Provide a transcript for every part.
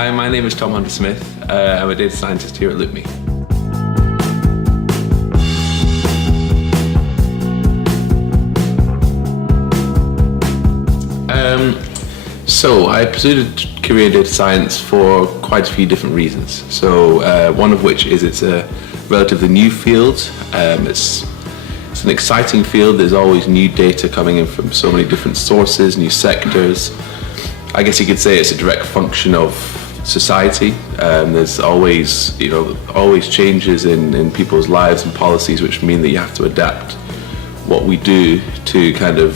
Hi, my name is Tom Hunter-Smith. I'm a data scientist here at LoopMe. So I pursued a career in data science for quite a few different reasons. So one of which is it's a relatively new field. It's an exciting field. There's always new data coming in from so many different sources, new sectors. I guess you could say it's a direct function of society. There's always, always changes in people's lives and policies, which mean that you have to adapt what we do to kind of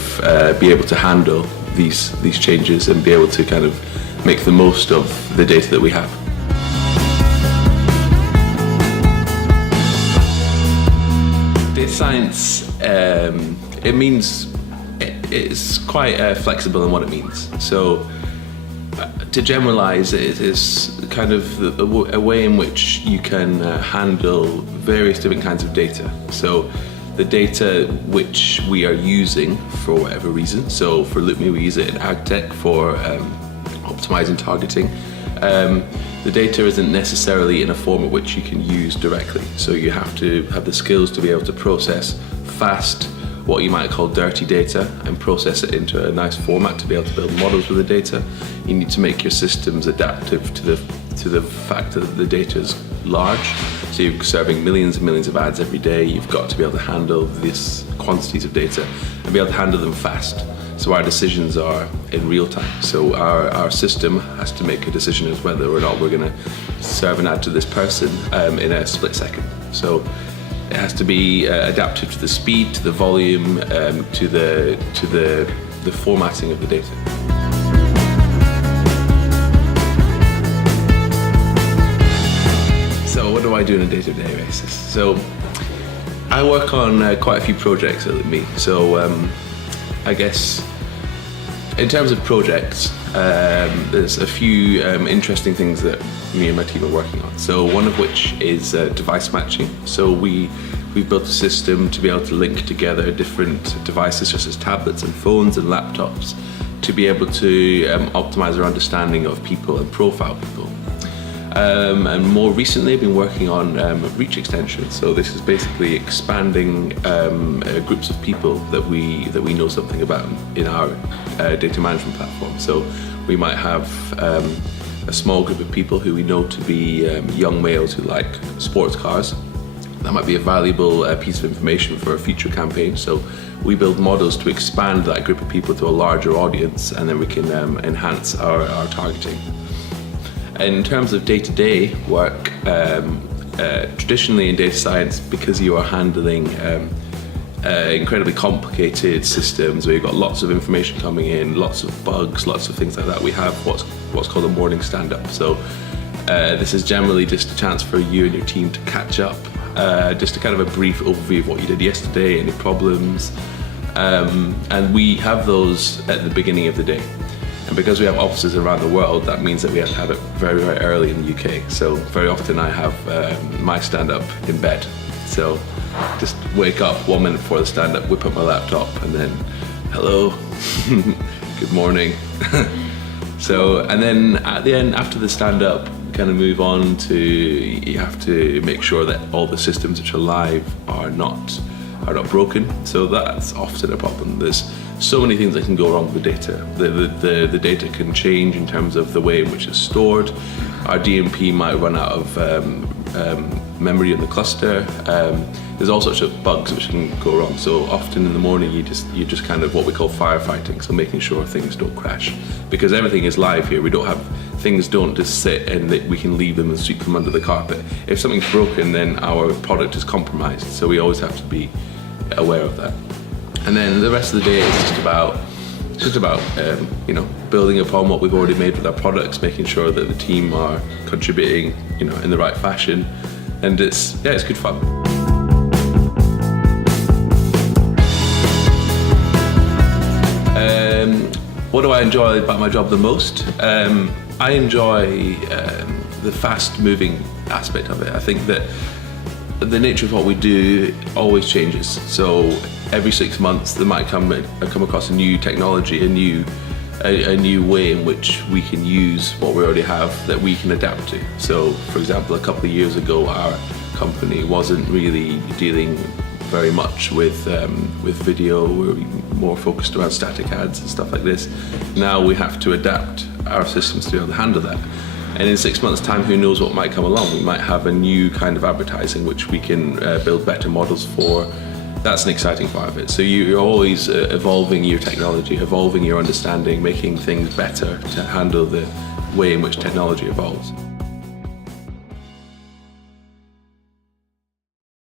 be able to handle these changes and be able to kind of make the most of the data that we have. Data science, it's quite flexible in what it means. So to generalize, it is kind of a way in which you can handle various different kinds of data. So the data which we are using for whatever reason. So for LoopMe, we use it in ag tech for optimizing targeting. The data isn't necessarily in a form at which you can use directly. So you have to have the skills to be able to process fast, what you might call dirty data, and process it into a nice format to be able to build models with the data. You need to make your systems adaptive to the fact that the data is large. So you're serving millions and millions of ads every day. You've got to be able to handle these quantities of data and be able to handle them fast. So our decisions are in real time. So our system has to make a decision as whether or not we're going to serve an ad to this person in a split second. So it has to be adaptive to the speed, to the volume, to the formatting of the data. So what do I do on a day-to-day basis? So I work on quite a few projects at LoopMe. So I guess in terms of projects, there's a few interesting things that me and my team are working on. So one of which is device matching. So we've built a system to be able to link together different devices such as tablets and phones and laptops to be able to optimize our understanding of people and profile people. And more recently I've been working on reach extension. So this is basically expanding groups of people that we know something about in our data management platform. So we might have a small group of people who we know to be young males who like sports cars. That might be a valuable piece of information for a future campaign. So we build models to expand that group of people to a larger audience, and then we can enhance our targeting. In terms of day-to-day work, traditionally in data science, because you are handling incredibly complicated systems where you've got lots of information coming in, lots of bugs, lots of things like that, we have what's called a morning stand-up. So this is generally just a chance for you and your team to catch up, just a kind of a brief overview of what you did yesterday, any problems, and we have those at the beginning of the day. And because we have offices around the world, that means that we have to have it very, very early in the UK. So very often I have my stand-up in bed. So just wake up 1 minute before the stand-up, whip up my laptop, and then, hello, good morning. So, and then at the end, after the stand-up, kind of move on to, you have to make sure that all the systems which are live are not broken. So that's often a problem. There's so many things that can go wrong with the data. The data can change in terms of the way in which it's stored. Our DMP might run out of memory in the cluster. There's all sorts of bugs which can go wrong. So often in the morning you're just kind of what we call firefighting. So making sure things don't crash, because everything is live here. Things don't just sit and we can leave them and sweep them under the carpet. If something's broken, then our product is compromised. So we always have to be aware of that. And then the rest of the day is just about building upon what we've already made with our products, making sure that the team are contributing, in the right fashion, and it's good fun. What do I enjoy about my job the most? I enjoy the fast-moving aspect of it. I think that the nature of what we do always changes. So every 6 months, there might come across a new technology, a new a new way in which we can use what we already have that we can adapt to. So, for example, a couple of years ago, our company wasn't really dealing very much with video. We're more focused around static ads and stuff like this. Now we have to adapt our systems to be able to handle that. And in 6 months' time, who knows what might come along? We might have a new kind of advertising which we can build better models for. That's an exciting part of it. So you're always evolving your technology, evolving your understanding, making things better to handle the way in which technology evolves.